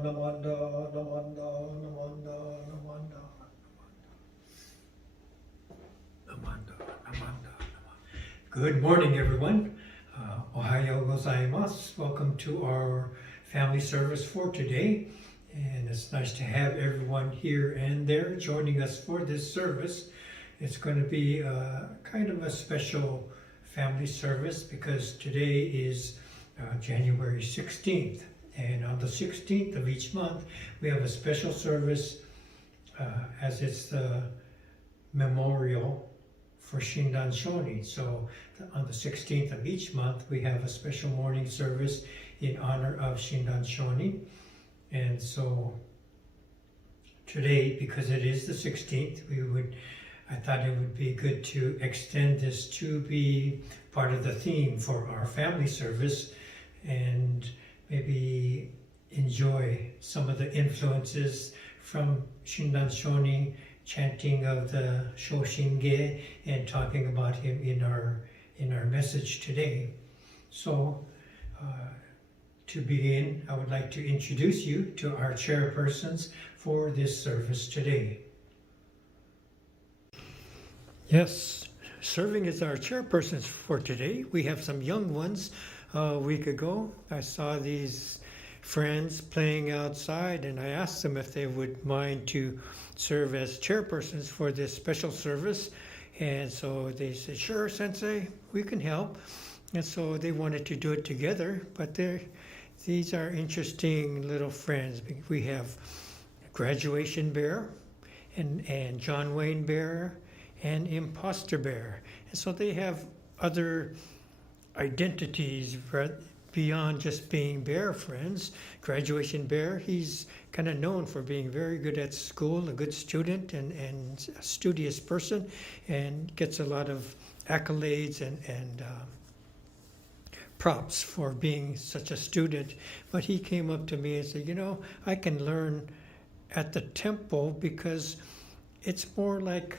Namanda, Namanda, Namanda, Namanda, Namanda, Namanda. Good morning, everyone. Ohayo gozaimasu. Welcome to our family service for today. And it's nice to have everyone here and there joining us for this service. It's going to be kind of a special family service because today is January 16th. And on the 16th of each month, we have a special service as it's the memorial for Shinran Shonin. So on the 16th of each month, we have a special morning service in honor of Shinran Shonin. And so today, because it is the 16th, I thought it would be good to extend this to be part of the theme for our family service and maybe enjoy some of the influences from Shinran Shonin, chanting of the Shoshinge, and talking about him in our message today. So to begin, I would like to introduce you to our chairpersons for this service today. Yes, serving as our chairpersons for today, we have some young ones. A week ago, I saw these friends playing outside, and I asked them if they would mind to serve as chairpersons for this special service. And so they said, "Sure, Sensei, we can help." And so they wanted to do it together, but these are interesting little friends. We have Graduation Bear and John Wayne Bear and Imposter Bear. And so they have other identities beyond just being bear friends. Graduation Bear, he's kind of known for being very good at school, a good student and a studious person, and gets a lot of accolades and props for being such a student. But he came up to me and said, I can learn at the temple because it's more like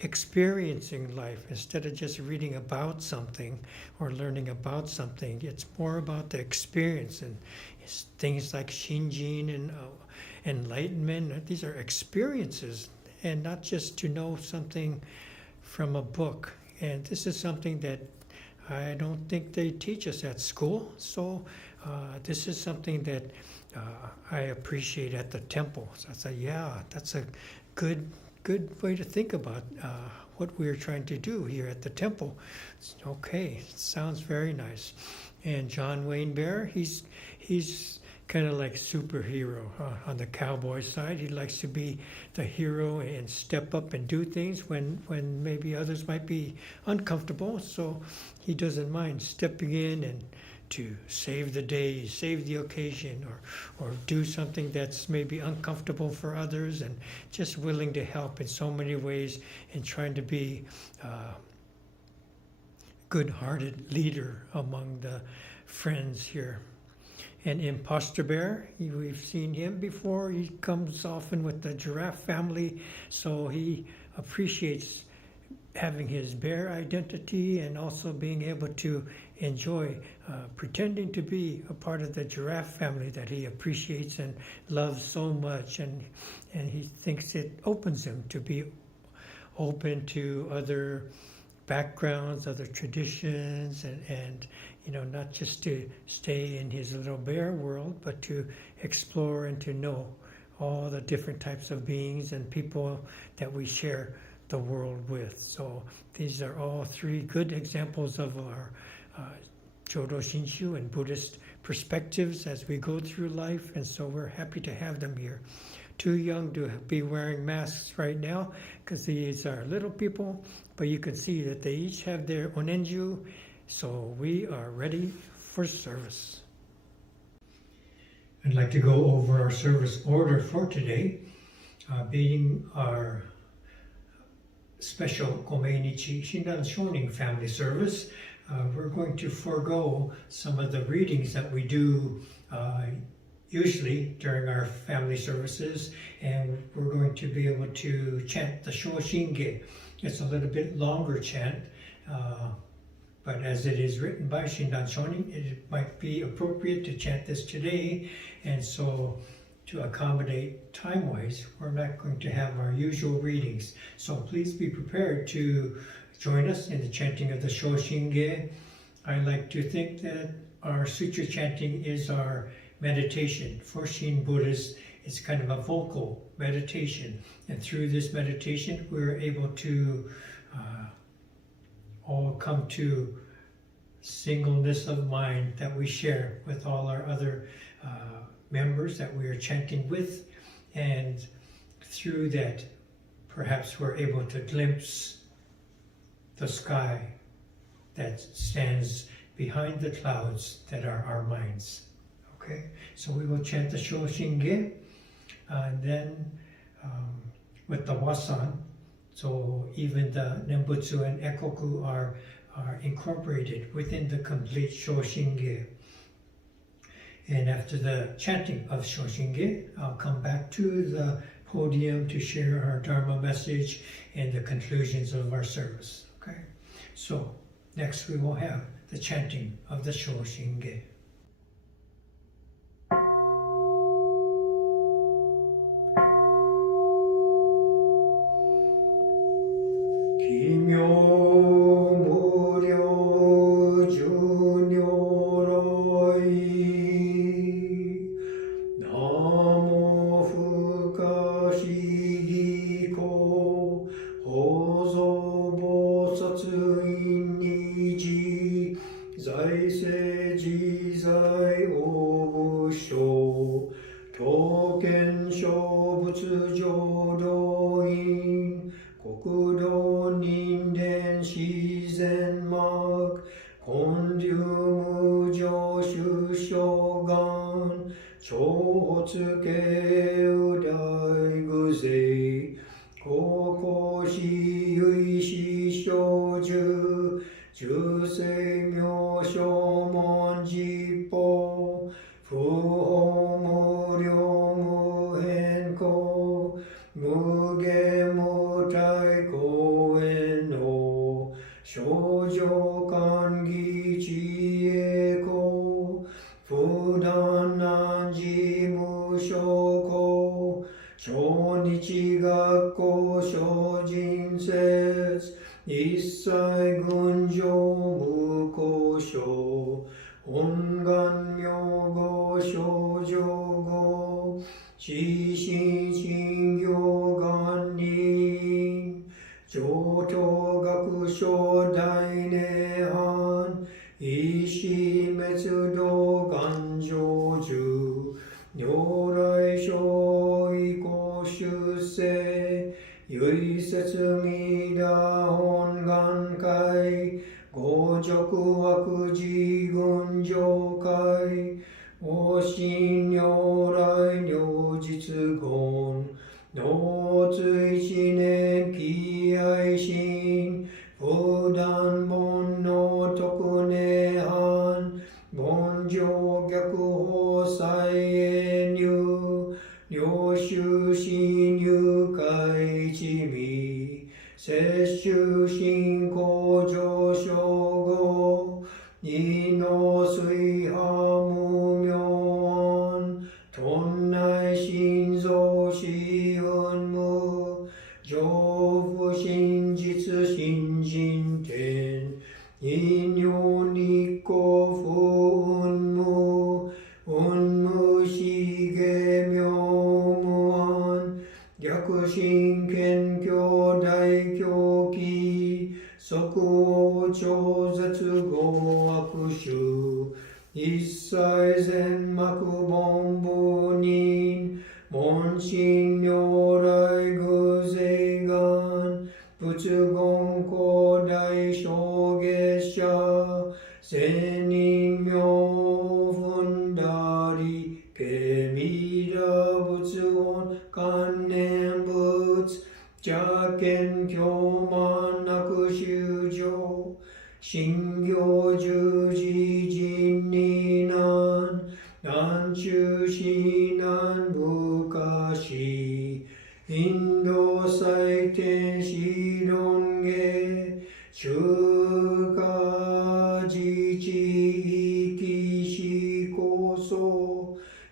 experiencing life instead of just reading about something or learning about something. It's more about the experience, and it's things like shinjin and enlightenment. These are experiences and not just to know something from a book. And this is something that I don't think they teach us at school. So this is something that I appreciate at the temple. So I said, yeah, that's a good way to think about what we're trying to do here at the temple. Okay, sounds very nice. And John Wayne Bear, he's kind of like superhero on the cowboy side. He likes to be the hero and step up and do things when maybe others might be uncomfortable. So he doesn't mind stepping in and to save the day, save the occasion, or do something that's maybe uncomfortable for others, and just willing to help in so many ways and trying to be a good-hearted leader among the friends here. And Imposter Bear, we've seen him before. He comes often with the giraffe family, so he appreciates having his bear identity and also being able to enjoy pretending to be a part of the giraffe family that he appreciates and loves so much, and he thinks it opens him to be open to other backgrounds, other traditions, and not just to stay in his little bear world, but to explore and to know all the different types of beings and people that we share the world with. So these are all three good examples of our Jodo Shinshu and Buddhist perspectives as we go through life, and so we're happy to have them here. Too young to be wearing masks right now because these are little people, but you can see that they each have their onenju, so we are ready for service. I'd like to go over our service order for today, being our special Gomeinichi Shinran Shonin family service. We're going to forego some of the readings that we do usually during our family services, and we're going to be able to chant the Shoshinge. It's a little bit longer chant, but as it is written by Shinran Shonin, it might be appropriate to chant this today, and so to accommodate time-wise, we're not going to have our usual readings. So please be prepared to join us in the chanting of the Shoshinge. I like to think that our sutra chanting is our meditation. For Shin Buddhists, it's kind of a vocal meditation. And through this meditation, we're able to all come to singleness of mind that we share with all our other members that we are chanting with. And through that, perhaps we're able to glimpse the sky that stands behind the clouds that are our minds. Okay, so we will chant the Shoshinge, and then with the wasan, so even the Nembutsu and Ekoku are incorporated within the complete Shoshinge. And after the chanting of Shoshinge, I'll come back to the podium to share our Dharma message and the conclusions of our service. Okay, so next we will have the chanting of the Shoshinge.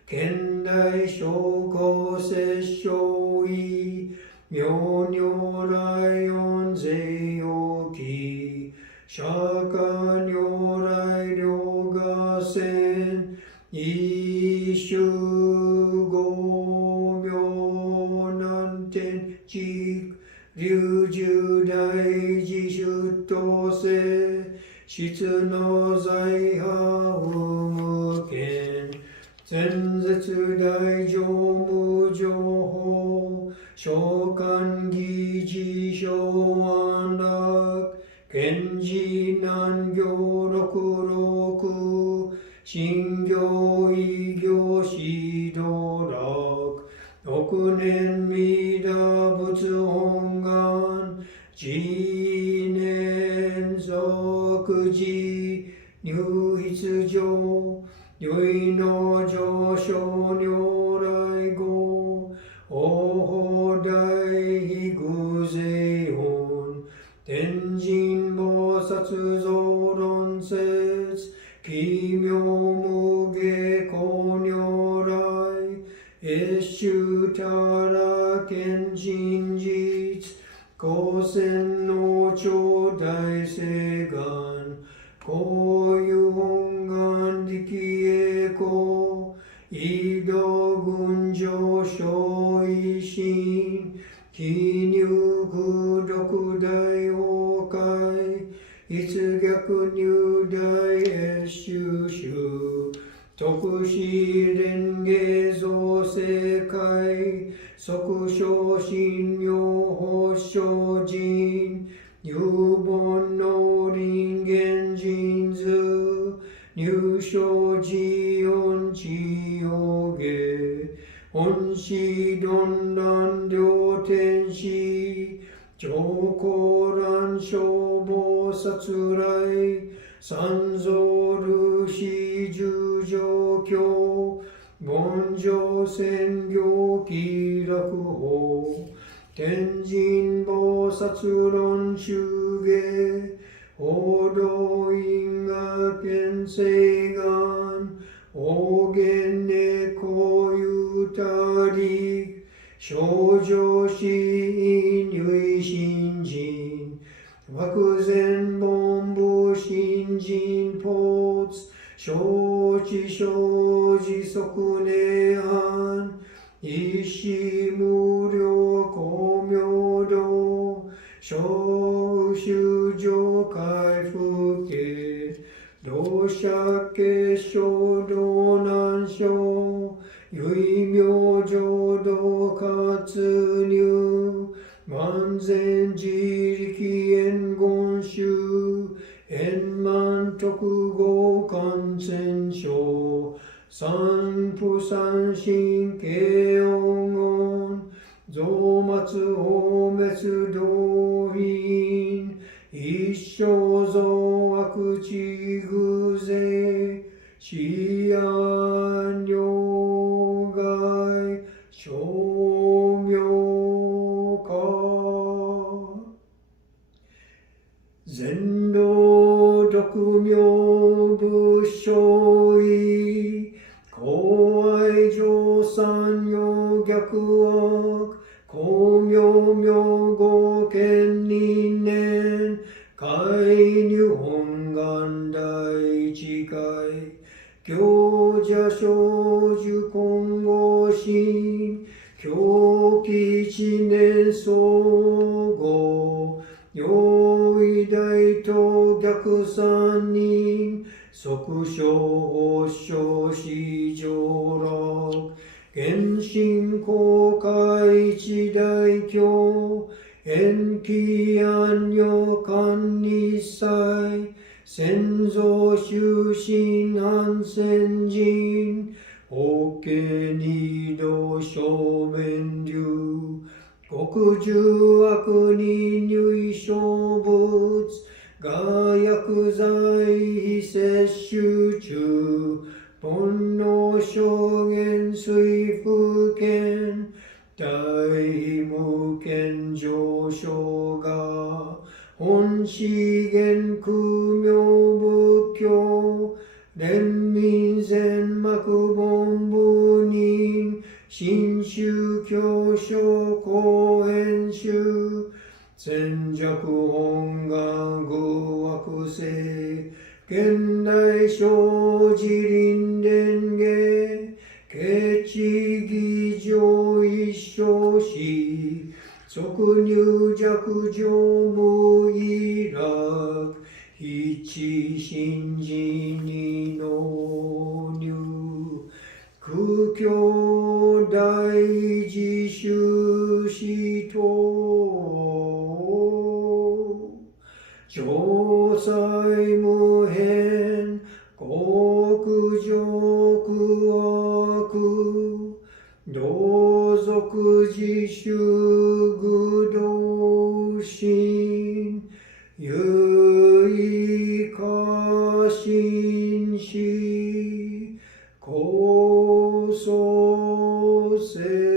Ken 天台昇降摂生意妙如来四世要記釈迦如来両合戦一種五妙難天地流十大自主等世質の財波不無限前絶大乗無情報召喚議事小安楽賢治難行六六信行異行指導楽億年弥陀仏本願自念即時入筆上唯の上昇如来語大大非偶税本天神菩薩増論説奇妙無下公如来越衆たら賢人実高専の長大誓願こういう本願力栄光移動群上昇維新非入空六大崩壊逸逆入大越衆衆特使蓮華造世界即昇進妙法精進入本の人間人図入所自音地用下本師論乱両天使上高乱消防殺来三蔵ルシ十条教凡上専業気楽法天神菩薩論修下報道因果見誓願大言猫ゆたり少女死因新人漠然本部新人ポーツ承知生じ即涅槃一子無量光明道小修上回復家同釈結晶道難所唯妙浄土活入万全自力円言宗円満徳合感染症三不三神慶音音増末法滅道因一生増悪地偶税思案両外称名化全道独名仏性意公愛上三用逆悪公明明語見人年海入本願大一会行者少女今後心狂気一年相互用意大と逆三人即小小四上楽原神公開一大教延期安女間日祭先祖修身安先人法華二度正面流国重悪に入小仏が薬剤摂取中煩悩証言水風見大無見上昇が本資源空明仏教連民全幕本部に新宗教書講演集戦弱本願偶惑性現代生自輪伝下ケチ義上一生死即入弱上無意楽一心人に納入苦境大自修士と常在無変極上苦悪同族自主愚道心有意過信し高層説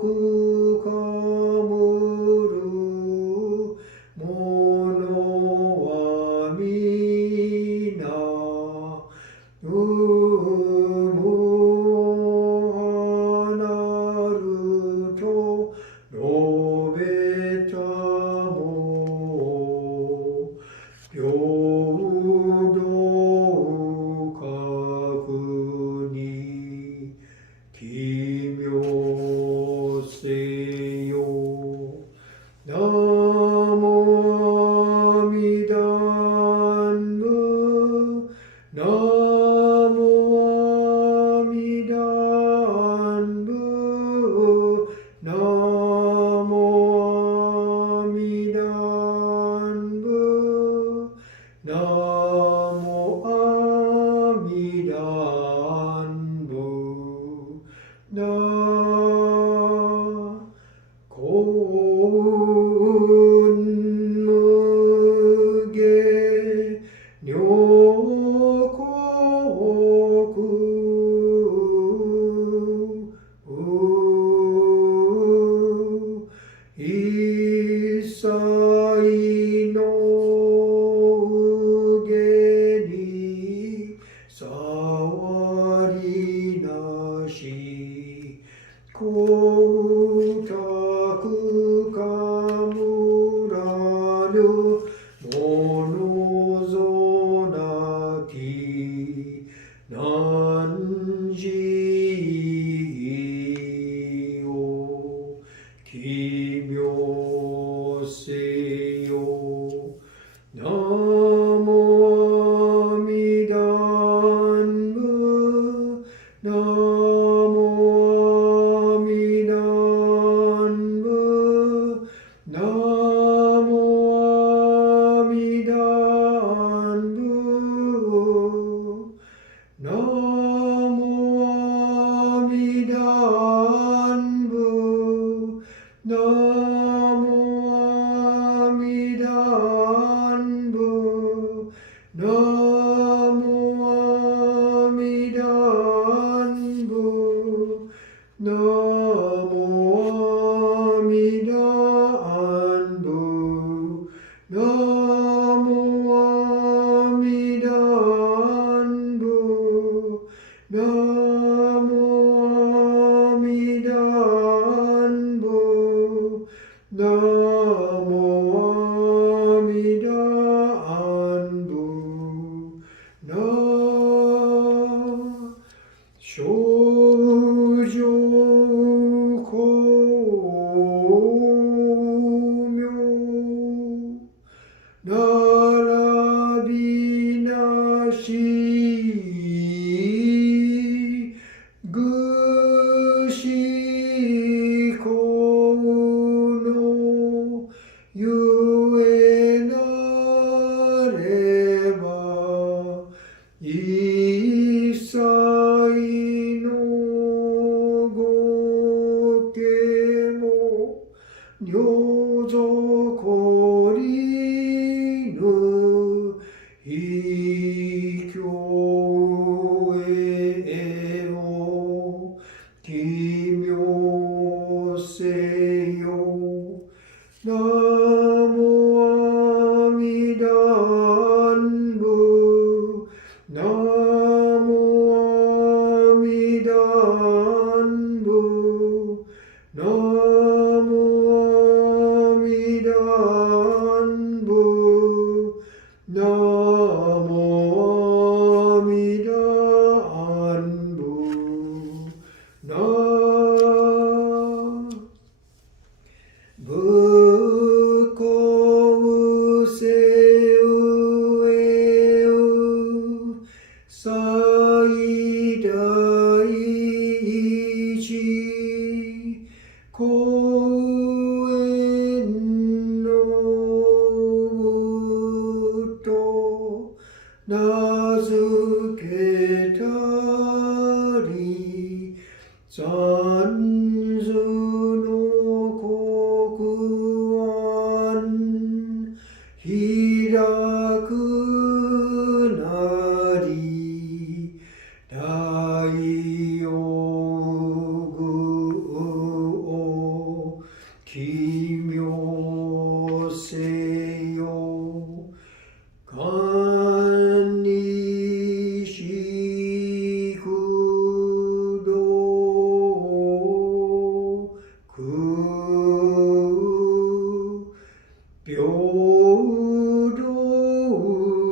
くかむるものはみな有無はなると述べたも平等確に奇妙せよナモアミダンブナモアミダンブナモアミダンブナモアミダンブナ幸運無下女国一切の上に触りなし光沢かむらぬものぞなき何時を奇妙せよナモアミダンブナモアミダンブナモアミダンブナモアミダンブナモアミダンブナモアミダンブナモアミダンブナモアミダンブナモアミダンブナモアミダンブナ少女光明並びなしぐしこのゆえなれば一切のごけも女ぞりぬ秘境へを奇妙せよナモアミダンブナモアミダンブナモアミダンブナモアミダンブナぶこうせうえう最大一公園のぶと名付けたり三途の国湾開くなり大王奇妙性よ観にしくどく平等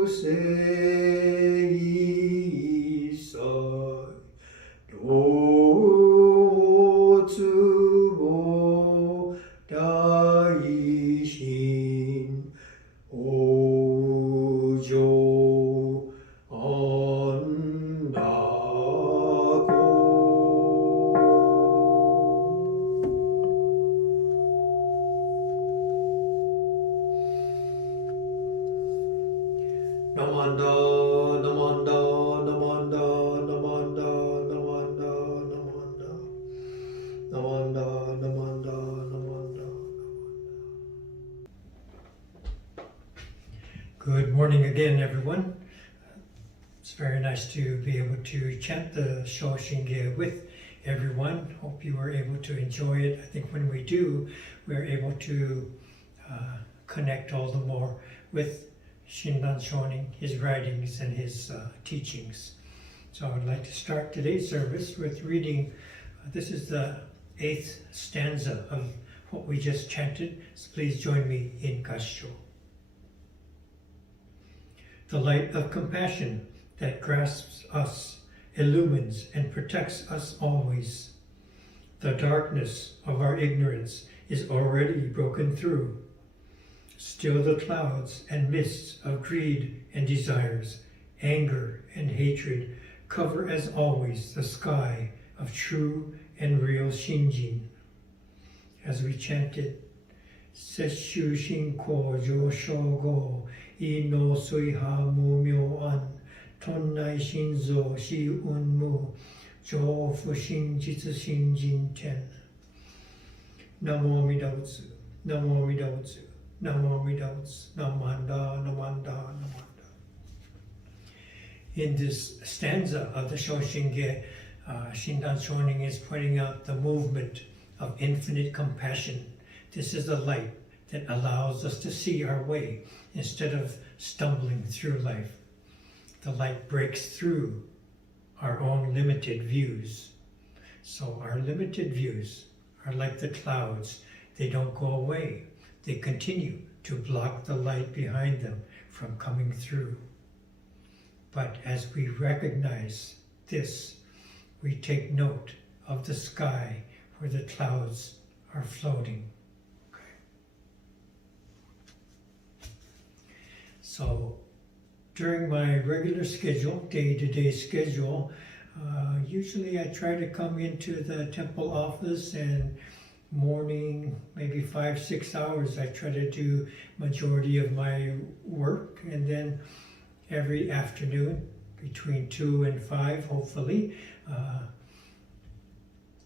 性際同つぼ大心往生安楽ナマンダナマンダナマンダナマンダナマンダナマンダナマンダナマンダナマンダナマンダ Good morning again, everyone. It's very nice to be able to chant the Shoshinge with everyone. Hope you were able to enjoy it. I think when we do, we're able to connect all the more with Shinran Shonin, his writings and his teachings. So I'd like to start today's service with reading, this is the 8th stanza of what we just chanted, so please join me in Gassho. The light of compassion that grasps us, illumines and protects us always. The darkness of our ignorance is already broken through. Still the clouds and mists of greed and desires, anger and hatred cover as always the sky of true and real shinjin. As we chanted, Sesshu Shinko Joshogo Ino Suiha Mu Myo An Tonnai Shinzo Shi Un Mu Jo Fushin Jitsu Shinjin Ten. Namo Midotsu, Namo Midotsu, Namo Midotsu, Namanda, Namanda, Namanda. In this stanza of the Shoshinge, Shinran Shonin is pointing out the movement of infinite compassion. This is the light that allows us to see our way instead of stumbling through life. The light breaks through our own limited views. So our limited views are like the clouds. They don't go away. They continue to block the light behind them from coming through. But as we recognize this, we take note of the sky where the clouds are floating. So during my regular schedule, day-to-day schedule, usually I try to come into the temple office and morning, maybe 5-6 hours, I try to do majority of my work, and then every afternoon between 2 and 5, hopefully,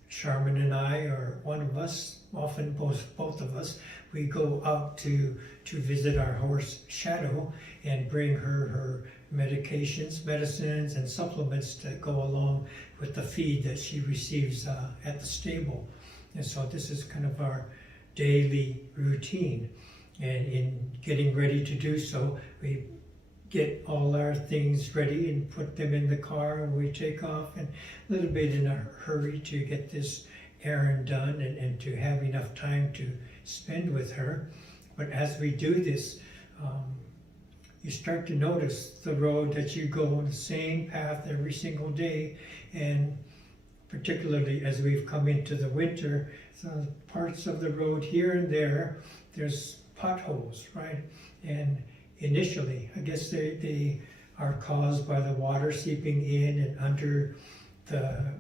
Charmin and I, or one of us, often both of us, we go out to visit our horse Shadow and bring her medications, medicines, and supplements that go along with the feed that she receives at the stable. And so this is kind of our daily routine. And in getting ready to do so, we get all our things ready and put them in the car, and we take off, and a little bit in a hurry to get this errand done and to have enough time to spend with her. But as we do this, you start to notice the road that you go on the same path every single day, and particularly as we've come into the winter, so parts of the road here and there's potholes, right? And initially, I guess they are caused by the water seeping in and under the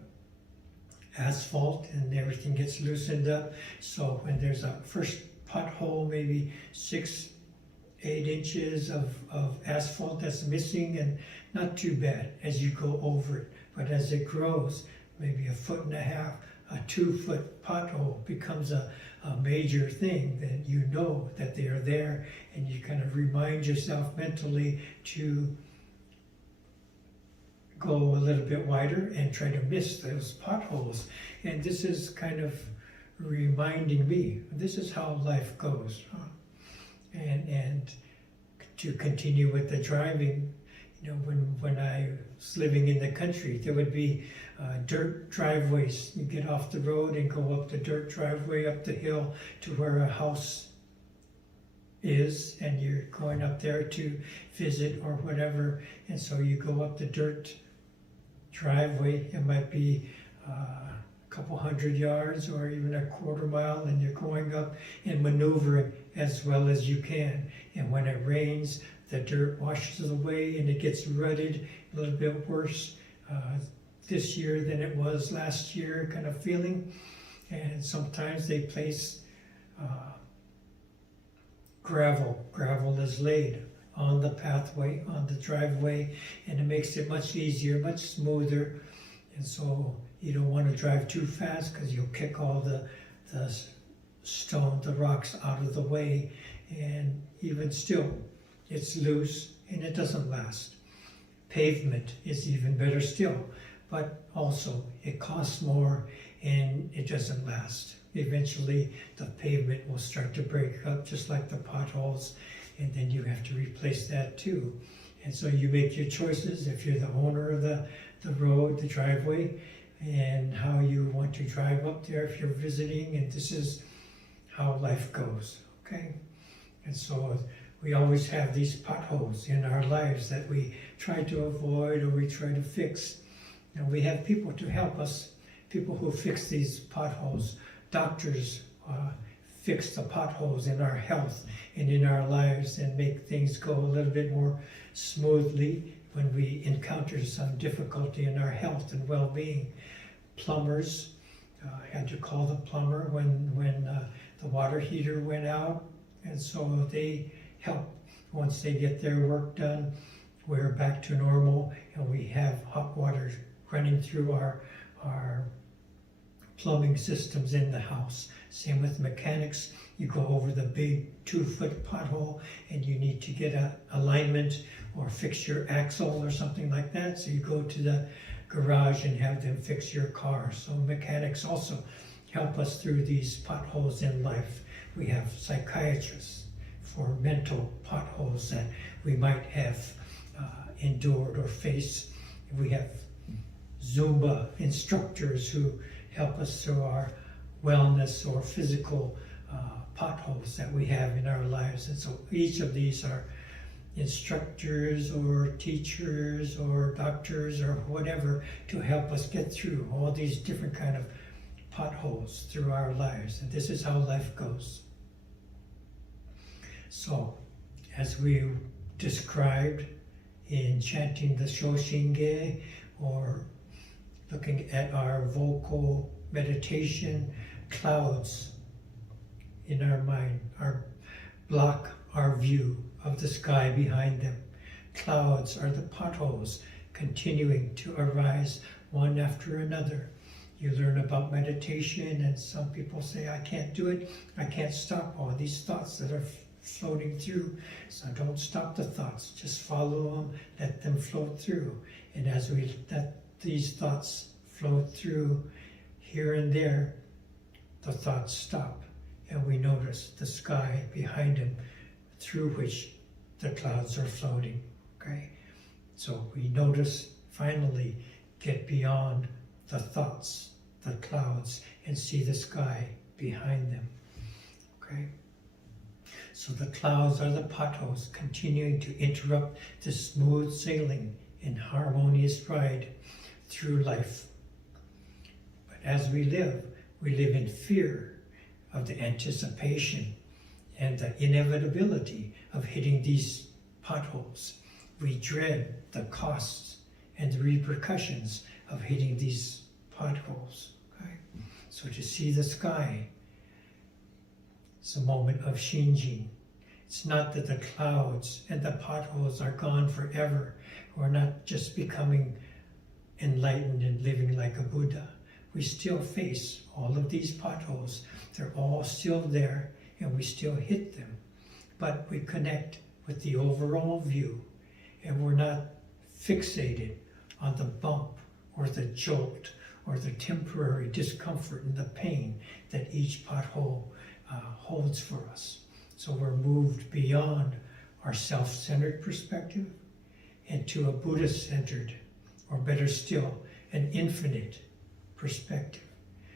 asphalt, and everything gets loosened up. So when there's a first pothole, maybe 6-8 inches of asphalt that's missing, and not too bad as you go over it. But as it grows, maybe 1.5 foot, a 2-foot pothole becomes a major thing, then you know that they are there, and you kind of remind yourself mentally to go a little bit wider and try to miss those potholes. And this is kind of reminding me this is how life goes. Huh? And to continue with the driving, you know, when I was living in the country, there would be dirt driveways. You get off the road and go up the dirt driveway up the hill to where a house is, and you're going up there to visit or whatever. And so you go up the dirt driveway. It might be a couple hundred yards or even a quarter mile, and you're going up and maneuvering as well as you can. And when it rains, the dirt washes away and it gets rutted, a little bit worse this year than it was last year, kind of feeling. And sometimes they place gravel. Gravel is laid on the pathway, on the driveway, and it makes it much easier, much smoother. And so you don't want to drive too fast because you'll kick all the stone, the rocks out of the way. And even still, it's loose and it doesn't last. Pavement is even better still, but also it costs more and it doesn't last. Eventually the pavement will start to break up just like the potholes, and then you have to replace that too. And so you make your choices if you're the owner of the road, the driveway, and how you want to drive up there if you're visiting, and this is how life goes, okay? And so we always have these potholes in our lives that we try to avoid or we try to fix. And we have people to help us, people who fix these potholes. Doctors fix the potholes in our health and in our lives and make things go a little bit more smoothly when we encounter some difficulty in our health and well-being. Plumbers, I had to call the plumber when the water heater went out, and so they help. Once they get their work done, we're back to normal, and we have hot water running through our plumbing systems in the house. Same with mechanics. You go over the big 2-foot pothole and you need to get a alignment or fix your axle or something like that. So you go to the garage and have them fix your car. So mechanics also help us through these potholes in life. We have psychiatrists for mental potholes that we might have endured or faced. We have Zumba instructors who help us through our wellness or physical potholes that we have in our lives. And so each of these are instructors or teachers or doctors or whatever to help us get through all these different kind of potholes through our lives. And this is how life goes. So, as we described in chanting the Shoshinge or looking at our vocal meditation, clouds in our mind block our view of the sky behind them. Clouds are the potholes continuing to arise one after another. You learn about meditation and some people say, I can't do it, I can't stop all these thoughts that are floating through. So don't stop the thoughts, just follow them, let them float through. And as we let these thoughts float through here and there, the thoughts stop and we notice the sky behind them through which the clouds are floating, okay? So we notice, finally, get beyond the thoughts, the clouds, and see the sky behind them, okay? So the clouds are the potholes continuing to interrupt the smooth sailing and harmonious ride through life. But as we live in fear of the anticipation and the inevitability of hitting these potholes. We dread the costs and the repercussions of hitting these potholes. Okay? So to see the sky, it's a moment of shinjin. It's not that the clouds and the potholes are gone forever. We're not just becoming enlightened and living like a Buddha. We still face all of these potholes. They're all still there and we still hit them. But we connect with the overall view and we're not fixated on the bump or the jolt or the temporary discomfort and the pain that each pothole holds for us. So we're moved beyond our self-centered perspective into a Buddhist-centered, or better still, an infinite perspective.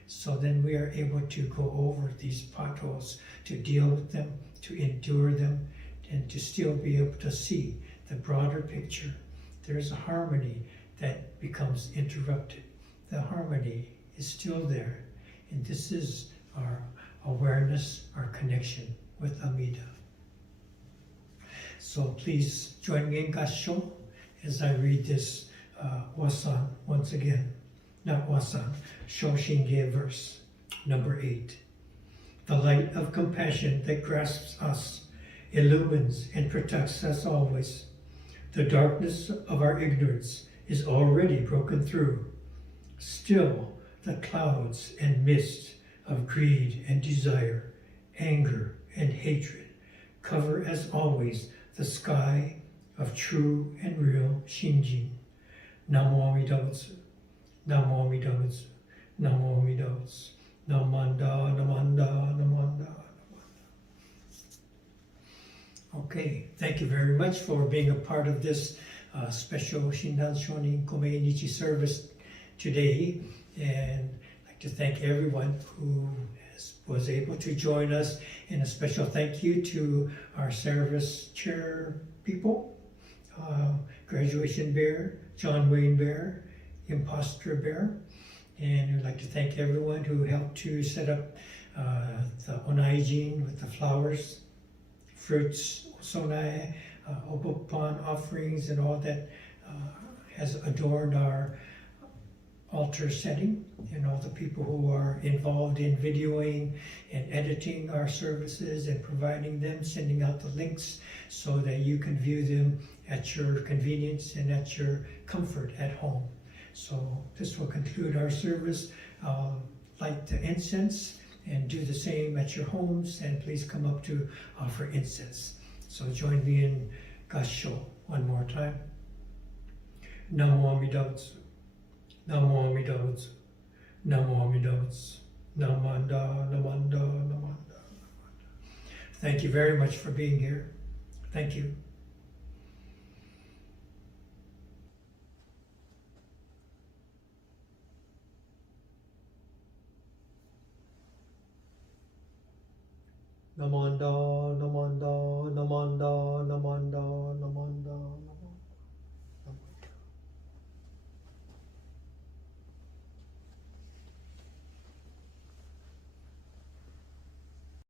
So then we are able to go over these potholes, to deal with them, to endure them, and to still be able to see the broader picture. There is a harmony that becomes interrupted. The harmony is still there, and this is our awareness, our connection with Amida. So please join me in Gassho as I read this Wasan once again. Not Wasan, Shoshinge verse, number 8. The light of compassion that grasps us, illumines and protects us always. The darkness of our ignorance is already broken through. Still, the clouds and mist of greed and desire, anger and hatred cover as always the sky of true and real shinjin. Namo Amida Butsu, Namo Amida Butsu, Namo Amida Butsu, Namanda, Namanda, Namanda. Okay, thank you very much for being a part of this special Shinran Shonin Gomeinichi service today. And I'd like to thank everyone who was able to join us. And a special thank you to our service chair people, Graduation Bear, John Wayne Bear, Imposter Bear. And I'd like to thank everyone who helped to set up the onaijin with the flowers, fruits, sonai, obokpan offerings, and all that has adorned our altar setting, and all the people who are involved in videoing and editing our services and providing them, sending out the links so that you can view them at your convenience and at your comfort at home. So this will conclude our service. Light the incense and do the same at your homes, and please come up to offer incense. So join me in Gassho one more time. Namo Amida Butsu, Namo Amida Butsu, Namo Amida Butsu, Namanda, Namanda, Namanda. Thank you very much for being here. Thank you. Namanda,